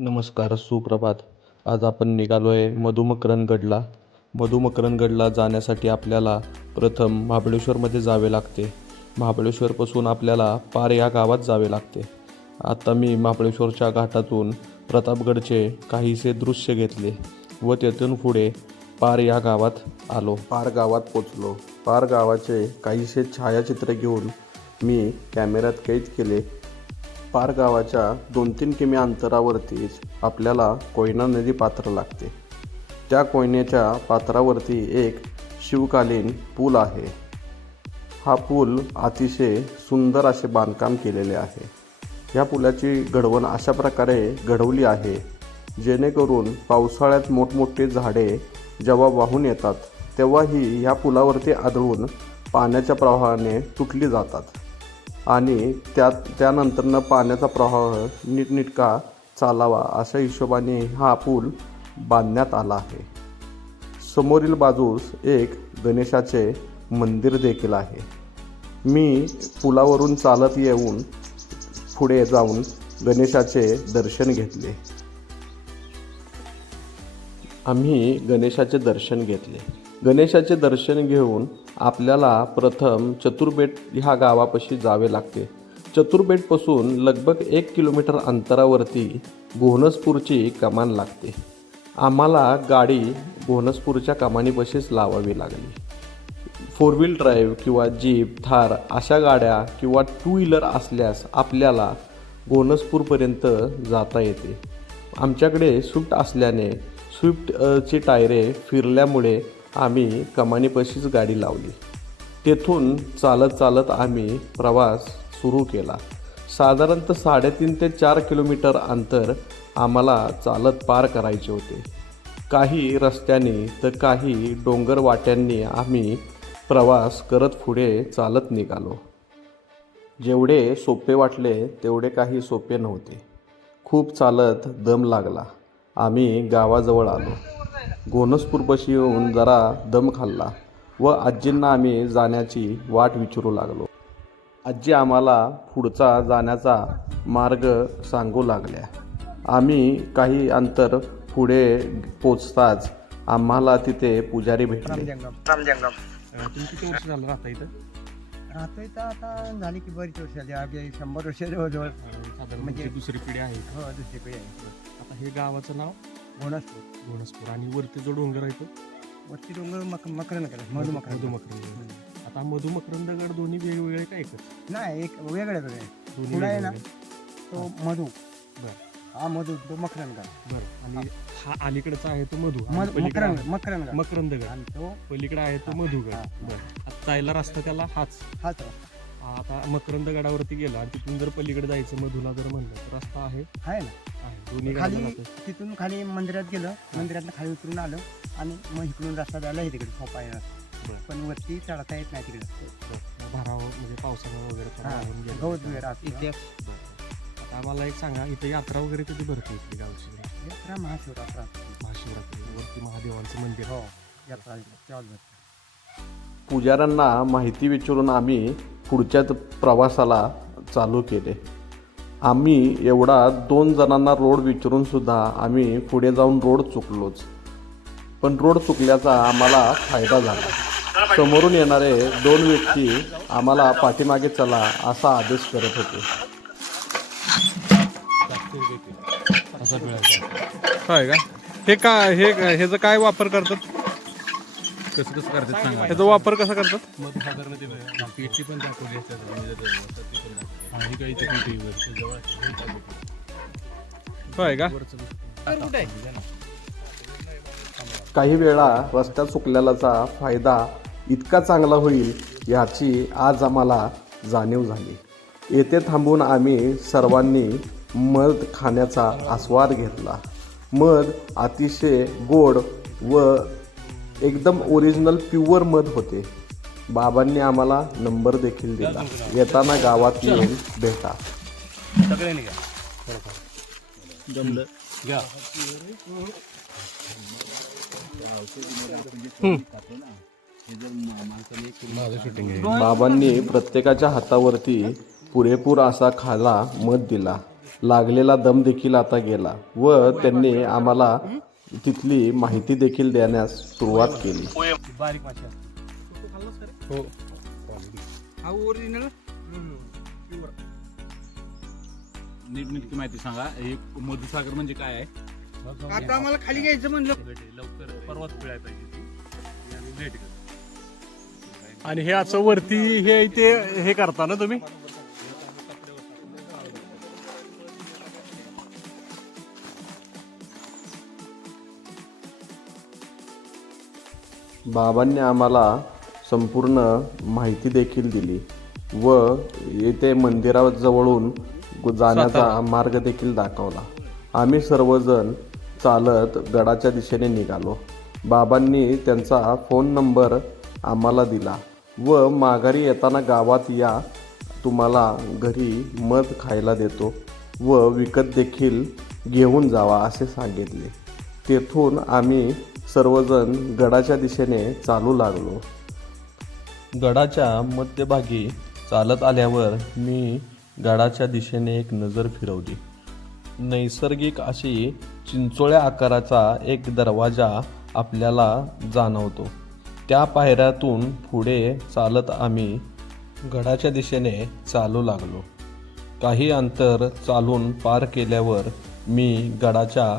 नमस्कार, सुप्रभात. आज आपण निघालो आहे मधुमकरंदगडला. मधुमकरंदगडला जाण्यासाठी आपल्याला प्रथम महाबळेश्वरमध्ये जावे लागते. महाबळेश्वरपासून आपल्याला पार या गावात जावे लागते. आता मी महाबळेश्वरच्या घाटातून प्रतापगडचे काहीसे दृश्य घेतले व तेथून पुढे पार या गावात आलो. पार गावात पोचलो. पार गावाचे काहीसे छायाचित्र घेऊन मी कॅमेऱ्यात कैद केले. पार गावाच्या 2-3 किमी अंतरावरतीच आपल्याला कोयना नदी पात्र लागते. त्या कोयनेच्या पात्रावरती एक शिवकालीन पूल आहे. हा पूल अतिशय सुंदर असे बांधकाम केलेले आहे. ह्या पुलाची घडवण अशा प्रकारे घडवली आहे जेणेकरून पावसाळ्यात मोठमोठे झाडे जेव्हा वाहून येतात तेव्हाही ह्या पुलावरती आदळून पाण्याच्या प्रवाहाने तुटली जातात आणि त्यानंतरनं पाण्याचा प्रवाह नीटनेटका चालावा अशा हिशोबाने हा पूल बांधण्यात आला आहे. समोरील बाजूस एक गणेशाचे मंदिर देखील आहे. मी पुलावरून चालत येऊन पुढे जाऊन गणेशाचे दर्शन घेतले. आम्ही गणेशाचे दर्शन घेतले. गणेशाचे दर्शन घेऊन आपल्याला प्रथम चतुर्बेट ह्या गावापाशी जावे लागते. चतुर्बेटपासून लगभग 1 किलोमीटर अंतरावरती घोणसपूरची कमान लागते. आम्हाला गाडी घोणसपूरच्या कमानीपाशीच लावावी लागली. 4 व्हील ड्राईव्ह किंवा जीप, थार अशा गाड्या किंवा 2 व्हीलर असल्यास आपल्याला घोणसपूरपर्यंत जाता येते. आमच्याकडे स्विफ्ट असल्याने स्विफ्टची टायरे फिरल्यामुळे आम्ही कमानीपाशीच गाडी लावली. तेथून चालत चालत आम्ही प्रवास सुरू केला. साधारणतः 3.5 ते 4 किलोमीटर अंतर आम्हाला चालत पार करायचे होते. काही रस्त्याने तर काही डोंगर वाट्यांनी आम्ही प्रवास करत पुढे चालत निघालो. जेवढे सोपे वाटले तेवढे काही सोपे नव्हते. खूप चालत दम लागला. आम्ही गावाजवळ आलो. घोणसपूरपाशी येऊन जरा दम खाल्ला व आजींना आम्ही जाण्याची वाट विचारू लागलो. आजी आम्हाला पुढचा जाण्याचा मार्ग सांगू लागल्या. आम्ही काही अंतर पुढे पोचताच आम्हाला तिथे पुजारी भेटले. तुम्ही किती वर्ष झालं राहता इथं? राहतोय तर आता झाली की बरीच वर्ष झाली. अगदी 100 वर्ष जवळजवळ. साधारण म्हणजे दुसरी पिढी आहे इथं. हो, दुसरी पिढी आहे. आता हे गावाचं नाव घोणसपूर. घोणसपूर आणि वरती जो डोंगर आहे तो वरती डोंगर मकरंदगड, मधुमकरंद. मधुमकरंद. आता मधुमकरंदगड दोन्ही वेगवेगळे काय एकच? नाही, एक वेगळे वेगळे. दोन्ही पुढे आहे ना वेगवेगळे. तो मधु. बरं हा मधु, तो मकरंदगड. बरं. आणि हा अलीकडचा आहे तो मधु आणि पलीकडे मकरंदगड. मकरंदगड आणि तो पलीकडे आहे तो मधुगड. हा. बरं. आता जायला रस्ता त्याला हाच. हाच रस्ता आता मकरंदगडावरती गेला आणि तिथून जर पलीकडे जायचं मधुला जर म्हणलं तर रस्ता आहे. आहे ना. दोन्ही खाली गावाला जातं. तिथून खाली मंदिरात गेलं, मंदिरातनं खाली उतरून आलं आणि मग इकडून रस्ता द्यायला तिकडे सोपा आहे रस्ता. बरं. पण वरती चढता येत नाही तिकडे. भराव म्हणजे पावसामुळे वगैरे पण हा, वाहून गेलं. गवत वगैरे असतं. बरं. आता आम्हाला एक सांगा, इथे यात्रा वगैरे कधी भरते इथली गावची? यात्रा महाशिवरात्र असते. महाशिवरात्रीवरती महादेवांचं मंदिर. हो, यात्रा तेव्हाच भरते. पुजाऱ्यांना माहिती विचारून आम्ही पुढच्या प्रवासाला चालू केले. आम्ही एवढा 2 जणांना रोड विचारून सुद्धा आम्ही पुढे जाऊन रोड चुकलोच. पण रोड चुकल्याचा आम्हाला फायदा झाला. समोरून येणारे 2 व्यक्ती आम्हाला पाठीमागे चला असा आदेश करत होते. काय का हे काय ह्याचा काय वापर करतात? कसं कसं करतात सांगा. ह्याचा वापर कसा करतात? मग साधारण ते पेटी पण दाखवली आणि काही ते पेटीवर जवळ काय का काही वेळा रस्त्या चुकलेल्याचा फायदा इतका चांगला होईल याची आज आम्हाला जाणीव झाली. येथे थांबून आम्ही सर्वांनी मध खाण्याचा आस्वाद घेतला. मध अतिशय गोड व एकदम ओरिजिनल प्युअर मध होते. बाबांनी आम्हाला नंबर देखील दिला. येताना गावात येऊन भेटा. बाबांनी प्रत्येकाच्या हातावरती पुरेपूर असा खाला मध दिला. लागलेला दम देखील आता गेला व त्यांनी आम्हाला तिथली माहिती देखील देण्यास सुरुवात केली. बारीक मासे असते. हो. नीटनेटकी माहिती सांगा. हे मधुसागर म्हणजे काय आहे? आता आम्हाला खाली घ्यायचं म्हणलं. लवकर पर्वत पिळायला पाहिजे ती. आणि लेट कर. आणि हे असं वरती हे इथे हे करता ना तुम्ही? बाबांनी आम्हाला संपूर्ण माहिती देखील दिली व येथे मंदिराजवळून जाण्याचा मार्ग देखील दाखवला. आम्ही सर्वजण चालत गडाच्या दिशेने निघालो. बाबांनी त्यांचा फोन नंबर आम्हाला दिला व माघारी येताना गावात या, तुम्हाला घरी मध खायला देतो व विकत देखील घेऊन जावा असे सांगितले. तेथून आम्ही सर्वजण गडाच्या दिशेने चालू लागलो. गडाच्या मध्यभागी चालत आल्यावर मी गडाच्या दिशेने एक नजर फिरवली. नैसर्गिक अशी चिंचोळ्या आकाराचा एक दरवाजा आपल्याला जाणवतो. त्या पायऱ्यातून पुढे चालत आम्ही गडाच्या दिशेने चालू लागलो. काही अंतर चालून पार केल्यावर मी गडाच्या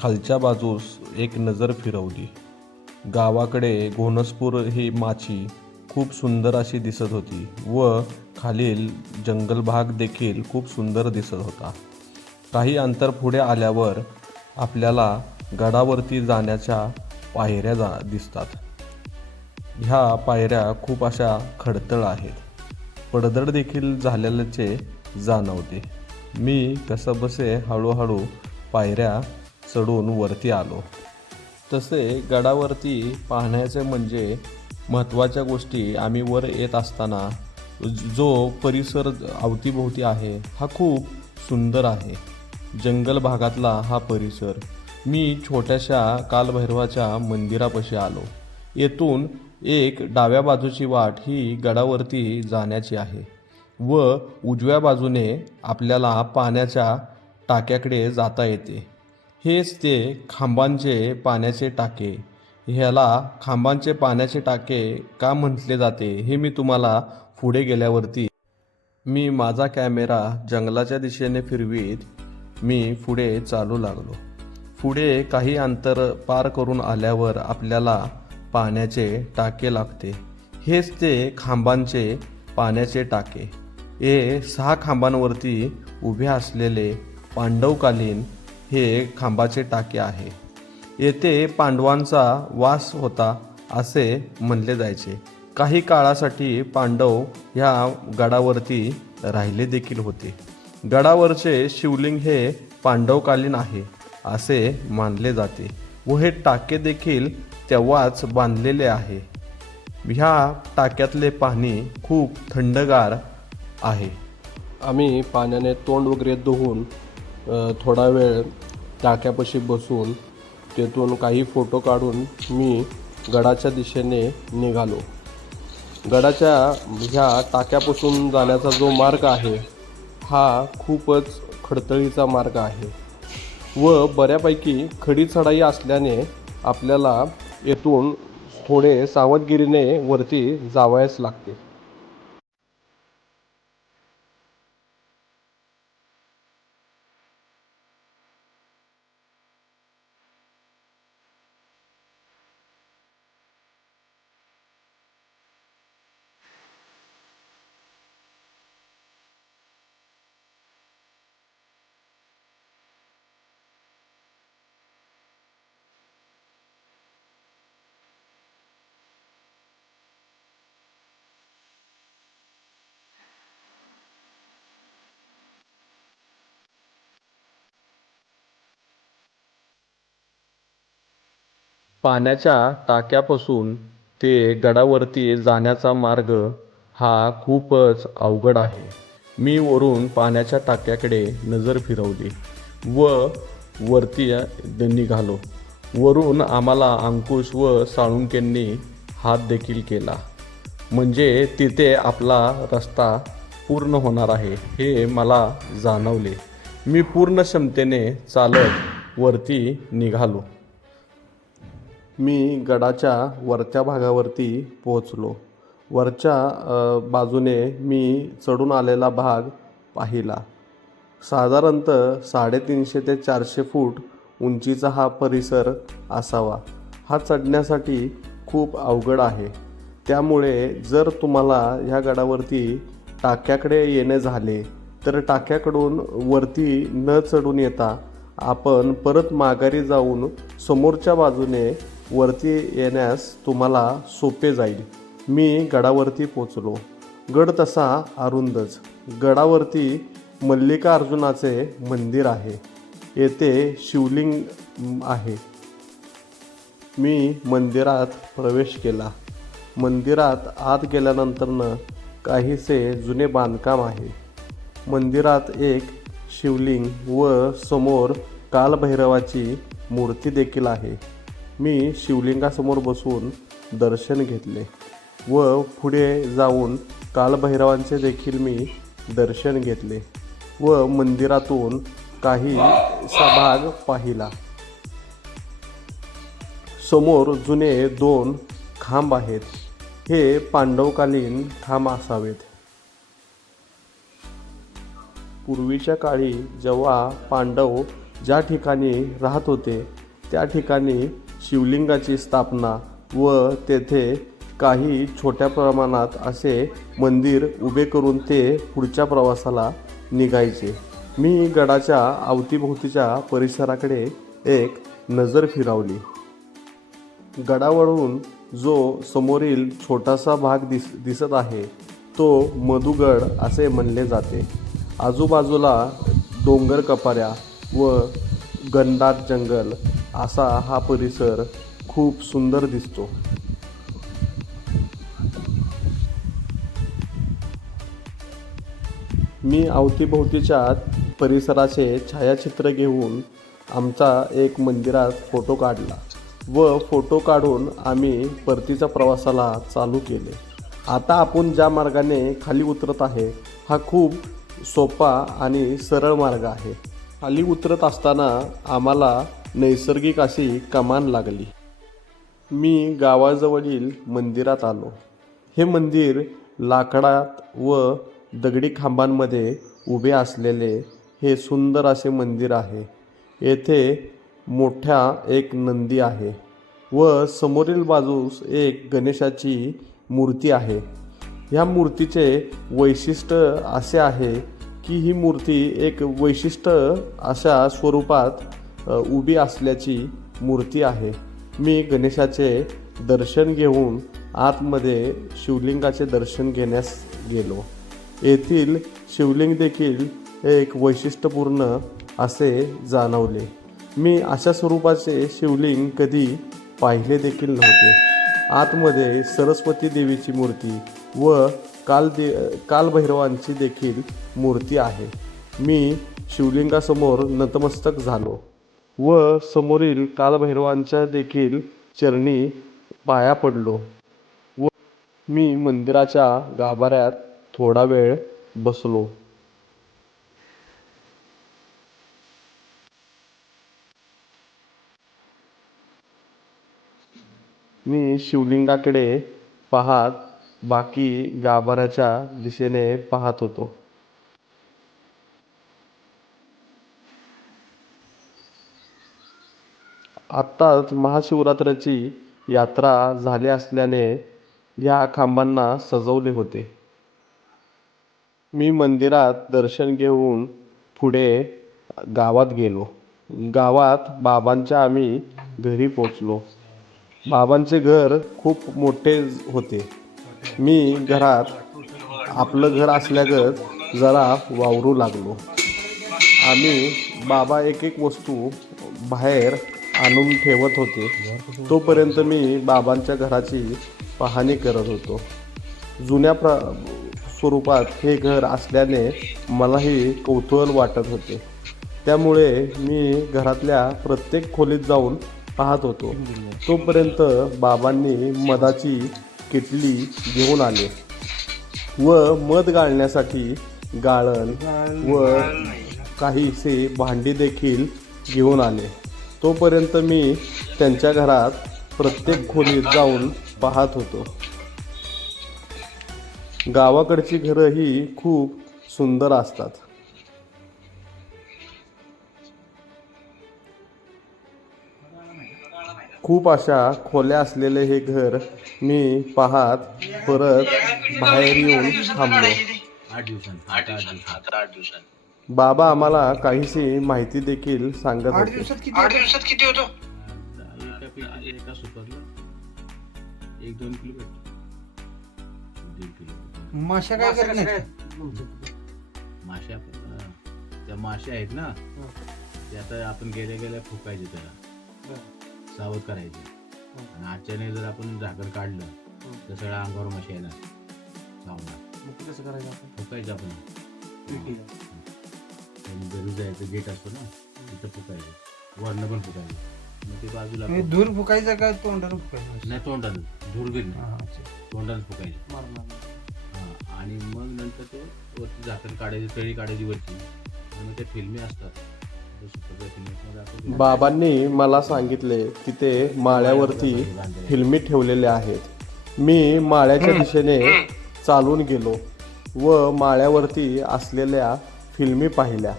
खालच्या बाजूस एक नजर फिरवली. गावाकडे घोणसपूर ही माची खूप सुंदर अशी दिसत होती व खालील जंगल भाग देखील खूप सुंदर दिसत होता. काही अंतर पुढे आल्यावर आपल्याला गडावरती जाण्याच्या पायऱ्या दिसतात. ह्या पायऱ्या खूप अशा खडतळ आहेत. पडझड देखील झालेल्याचे जाणवते. मी कसंबसे हळूहळू पायऱ्या चढून वरती आलो. तसे गडावरती पाहण्याचे म्हणजे महत्त्वाच्या गोष्टी आम्ही वर येत असताना जो परिसर अवतीभोवती आहे हा खूप सुंदर आहे. जंगल भागातला हा परिसर. मी छोट्याशा कालभैरवाच्या मंदिरापाशी आलो. येथून एक डाव्या बाजूची वाट ही गडावरती जाण्याची आहे व उजव्या बाजूने आपल्याला पाण्याच्या टाक्याकडे जाता येते. हेच ते खांबांचे पाण्याचे टाके. ह्याला खांबांचे पाण्याचे टाके का म्हटले जाते हे मी तुम्हाला पुढे गेल्यावरती. मी माझा कॅमेरा जंगलाच्या दिशेने फिरवीत मी पुढे चालू लागलो. पुढे काही अंतर पार करून आल्यावर आपल्याला पाण्याचे टाके लागते. हेच ते खांबांचे पाण्याचे टाके. हे 6 खांबांवरती उभे असलेले पांडवकालीन हे खांबाचे टाके आहे. येथे पांडवांचा वास होता असे म्हणले जायचे. काही काळासाठी पांडव ह्या गडावरती राहिले देखील होते. गडावरचे शिवलिंग हे पांडवकालीन आहे असे मानले जाते व हे टाके देखील तेव्हाच बांधलेले आहे. ह्या टाक्यातले पाणी खूप थंडगार आहे. आम्ही पाण्याने तोंड वगैरे धुवून थोडा वेळ टाक्यापाशी बसून तेथून काही फोटो काढून मी गडाच्या दिशेने निघालो. गडाच्या ह्या टाक्यापासून जाण्याचा जो मार्ग आहे हा खूपच खडतळीचा मार्ग आहे व बऱ्यापैकी खडी चढाई असल्याने आपल्याला येथून थोडे सावधगिरीने वरती जावयास लागते. पाण्याच्या टाक्यापासून ते गडावरती जाण्याचा मार्ग हा खूपच अवघड आहे. मी वरून पाण्याच्या टाक्याकडे नजर फिरवली व वरती निघालो. वरून आम्हाला अंकुश व साळुंकेंनी हात देखील केला. म्हणजे तिथे आपला रस्ता पूर्ण होणार आहे हे मला जाणवले. मी पूर्ण क्षमतेने चालत वरती निघालो. मी गडाच्या वरच्या भागावरती पोहोचलो. वरच्या बाजूने मी चढून आलेला भाग पाहिला. साधारणतः 350 ते 400 फूट उंचीचा हा परिसर असावा. हा चढण्यासाठी खूप अवघड आहे. त्यामुळे जर तुम्हाला ह्या गडावरती टाक्याकडे येणे झाले तर टाक्याकडून वरती न चढून येता आपण परत माघारी जाऊन समोरच्या बाजूने वरती येण्यास तुम्हाला सोपे जाईल. मी गडावरती पोचलो. गड तसा अरुंदच. गडावरती मल्लिकार्जुनाचे मंदिर आहे. येथे शिवलिंग आहे. मी मंदिरात प्रवेश केला. मंदिरात आत गेल्यानंतरनं काहीसे जुने बांधकाम आहे. मंदिरात एक शिवलिंग व समोर कालभैरवाची मूर्ती देखील आहे. मी शिवलिंगासमोर बसून दर्शन घेतले व पुढे जाऊन कालभैरवांचे देखील मी दर्शन घेतले व मंदिरातून काहीसा भाग पाहिला. समोर जुने 2 खांब आहेत. हे पांडवकालीन खांब असावेत. पूर्वीच्या काळी जेव्हा पांडव ज्या ठिकाणी राहत होते त्या ठिकाणी शिवलिंगाची स्थापना व तेथे काही छोट्या प्रमाणात असे मंदिर उभे करून ते पुढच्या प्रवासाला निघायचे. मी गडाच्या अवतीभोवतीच्या परिसराकडे एक नजर फिरवली. गडावरून जो समोरील छोटासा भाग दिसत आहे तो मधुगड असे म्हणले जाते. आजूबाजूला डोंगर कपाऱ्या व घनदाट जंगल असा हा परिसर खूप सुंदर दिसतो. मी अवतीभोवतीच्या परिसराचे छायाचित्र घेऊन आमचा एक मंदिरात फोटो काढला व फोटो काढून आम्ही परतीच्या प्रवासाला चालू केले. आता आपण ज्या मार्गाने खाली उतरत आहे हा खूप सोपा आणि सरळ मार्ग आहे. खाली उतरत असताना आम्हाला नैसर्गिक अशी कमान लागली. मी गावाजवळील मंदिरात आलो. हे मंदिर लाकडात व दगडी खांबांमध्ये उभे असलेले हे सुंदर असे मंदिर आहे. येथे मोठा एक नंदी आहे व समोरील बाजूस एक गणेशाची मूर्ती आहे. ह्या मूर्तीचे वैशिष्ट्य असे आहे की ही मूर्ती एक वैशिष्ट्य अशा स्वरूपात उभी असल्याची मूर्ती आहे. मी गणेशाचे दर्शन घेऊन आतमध्ये शिवलिंगाचे दर्शन घेण्यास गेलो. येथील शिवलिंग देखील एक वैशिष्ट्यपूर्ण असे जाणवले. मी अशा स्वरूपाचे शिवलिंग कधी पाहिले देखील नव्हते. आतमध्ये सरस्वती देवीची मूर्ती व कालभैरवांची देखील मूर्ती आहे. मी शिवलिंगासमोर नतमस्तक झालो व समोरील कालभैरवांच्या देखील चरणी पाया पडलो व मी मंदिराच्या गाभाऱ्यात थोडा वेळ बसलो. मी शिवलिंगाकडे पाहत बाकी गाभाऱ्याच्या दिशेने पाहत होतो. आत्ताच महाशिवरात्रीची यात्रा झाली असल्याने या खांबांना सजवले होते. मी मंदिरात दर्शन घेऊन पुढे गावात गेलो. गावात बाबांच्या आम्ही घरी पोचलो. बाबांचे घर खूप मोठे होते. मी घरात आपलं घर असल्यागत जरा वावरू लागलो. बाबा एक वस्तू बाहेर आणून ठेवत होते. तोपर्यंत मी बाबांच्या घराची पाहणी करत होतो. जुन्या स्वरूपात हे घर असल्याने मलाही कौतूहल वाटत होते. त्यामुळे मी घरातल्या प्रत्येक खोलीत जाऊन पाहत होतो. तोपर्यंत बाबांनी मधाची किटली घेऊन आले व मध गाळण्यासाठी गाळण व काहीसे भांडी देखील घेऊन आले. तोपर्यंत मी त्यांच्या घरात प्रत्येक खोलीत जाऊन पाहत होतो. गावाकडची घरं ही खूप सुंदर असतात. खूप अशा खोल्या असलेले हे घर मी पाहत परत बाहेर येऊन थांबलो. 8 दिवसांनी. बाबा आम्हाला काहीशी माहिती देखील सांगत होते. 8 दिवसात किती होतो? एका सुपरला 1-2 किलो भेटतो. 1.5 किलो माश्या काय करत नाही? माश्या त्या माश्या आहेत ना, ते आता आपण गेल्या फुकायचे, त्याला सावध करायचे. आणि अचानक जर आपण झाकण काढलं तर सगळ्या अंगावर माशी येणार, चावणार. कसं करायचं आपण? फुकायचं आपण. घरी जायचं, गेट असतो ना, तिथं फुकायचं. वरनं पण फुकायचं. मग ते बाजूला म्हणजे दूर फुकायचं का तोंडानं फुकायचं? नाही, तोंडानं. धूर गेली हा, अच्छा. तोंडानं फुकायचं. हा, आणि मग नंतर ते वरती झाकण काढायची, तळी काढायची वरती. आणि मग ते फिल्मी असतात. बाबांनी मला सांगितले की ते माळ्यावरती फिल्मी ठेवलेले आहेत. मी माळ्याच्या दिशेने चालून गेलो व माळ्यावरती असलेल्या फिल्मी पाहिल्या.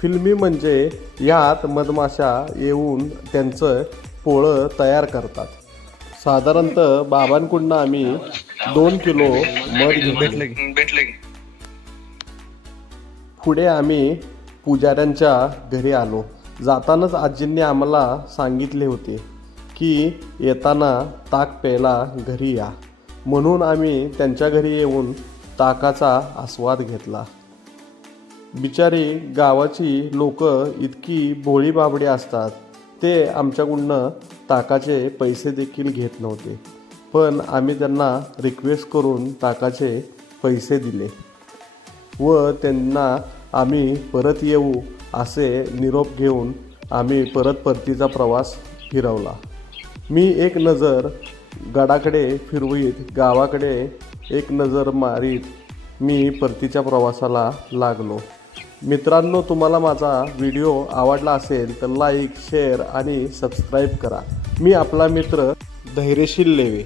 फिल्मी म्हणजे यात मधमाशा येऊन त्यांचं पोळं तयार करतात. साधारणतः बाबांकडून आम्ही 2 किलो मध घेतले. पुढे आम्ही पुजाऱ्यांच्या घरी आलो. जातानाच आजींनी आम्हाला सांगितले होते की येताना ताक प्यायला घरी या, म्हणून आम्ही त्यांच्या घरी येऊन ताकाचा आस्वाद घेतला. बिचारी गावाची लोक इतकी भोळी बाबडी असतात, ते आमच्याकडून ताकाचे पैसे देखील घेत नव्हते. पण आम्ही त्यांना रिक्वेस्ट करून ताकाचे पैसे दिले व त्यांना आम्ही परत येऊ असे निरोप घेऊन आम्ही परतीचा प्रवास फिरवला. मी एक नजर गडाकडे फिरवीत, गावाकडे एक नजर मारीत मी परतीच्या प्रवासाला लागलो. मित्रांनो, तुम्हाला माझा व्हिडिओ आवडला असेल तर लाईक, शेअर आणि सबस्क्राईब करा. मी आपला मित्र धैर्यशील लेवे.